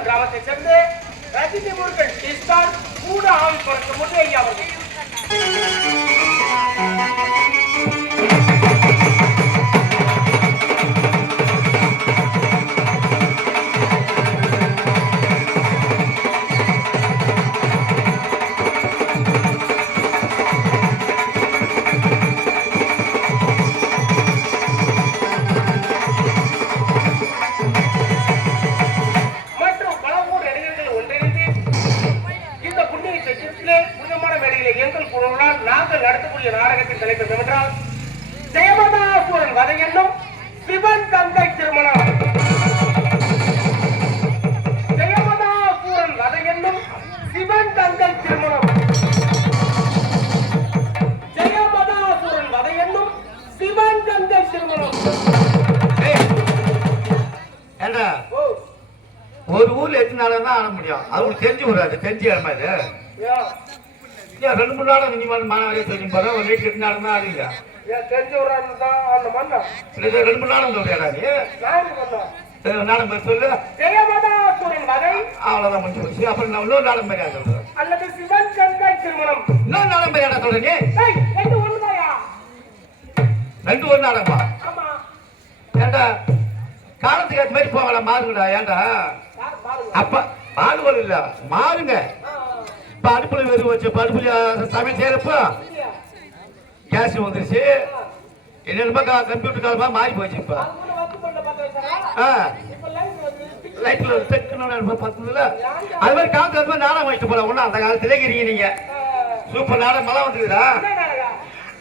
குடியாத்தம் கிராமத்தை சேர்ந்து ரஜினி முருகன் டீஸ்டார் கூட ஆவி பறக்க முன்னே ஐயா அவர்கள். நாங்கள் நடத்தக்கூடிய நாடகத்தின் தலைப்பு என்னவென்றால் ஜெயமதாசுரன் வதை என்னும் சிவன் தந்தை திருமணம். ஜெயமதாசுரன் வதை என்னும் சிவன் தந்தை திருமணம். ஜெயமதாசுரன் வதை என்னும் சிவன் தந்தை திருமணம். ஒரு ஊர்ல எத்தனை நாள் தான் ஆட முடியும்? அவங்களுக்கு தெரிஞ்சு விடாது. தெரிஞ்சு இடமா இது 2-3 நாள் மினிமம் மாணவரே தெரிஞ்சு போற ஒரு வீட்டுக்கு 8 நாள் தான் ஆடுங்க. தெரிஞ்சு விடுறாங்க 2-3 நாளும் சொல்றியா நீ? நாடகம் பேர் சொல்லு. அவ்வளவுதான் முடிஞ்சு போச்சு. அப்புறம் நான் இன்னொரு நாடகம் பேர் சொல்றேன். அல்லது சிவன் தந்தை திருமணம். இன்னொரு நாடகம் பேர் என்ன சொல்ற நீ? 2 ஒரு நாடகமா? ஏண்டா காலத்துக்கு ஏற்ற மாதிரி போகலாம். மாறுங்கடா. ஏண்டா அப்ப மாறுவது இல்ல மாறுங்க. இப்ப அடுப்புல வெறும் வச்சு அடுப்புல சமையல் செய்யறப்ப கேஸ் வந்துருச்சு. என்னென்னமா கம்ப்யூட்டர் காலமா மாறி போச்சு. இப்ப லைட்ல பார்த்ததுல அது மாதிரி காலத்துல நாடகம் வச்சுட்டு போல. ஒண்ணு அந்த காலத்திலே இருக்கிறீங்க நீங்க. சூப்பர் நாடகம் மழை வந்துருக்குதா?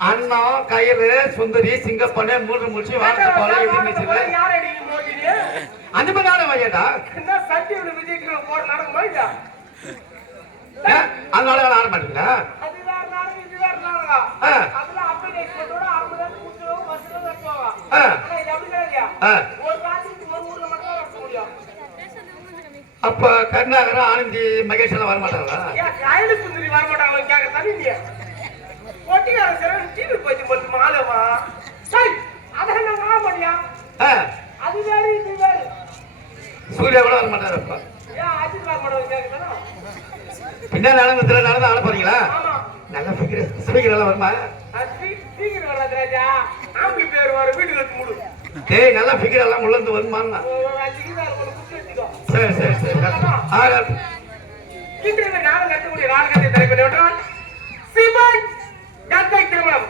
அண்ணம் கயிறு சுந்தரி சிங்கப்பண்ண 3 முடிச்சு வாழ்க்கை போல எதிர்த்து அந்த மாதிரி நாடகம் வையடா. அதனால ஆட மாட்டீங்களா? அப்ப கருணாகரன் ஆனந்தி மகேஷ் எல்லாம் வரமாட்டாங்களா? சுந்தரி வரமாட்டாங்க. சூர்யா கூட வர மாட்டாரு. என்ன நடந்ததுல நடந்து ஆட போறீங்களா? நல்ல ஸ்பீக்கர் எல்லாம் வருமா? டேய் நல்ல ஃபிகர் எல்லாம் உள்ள இருந்து வருமா? சரி சரி சரி. இன்று நாடகத்தை தலைப்பு சிவன் தந்தை திருமணம்.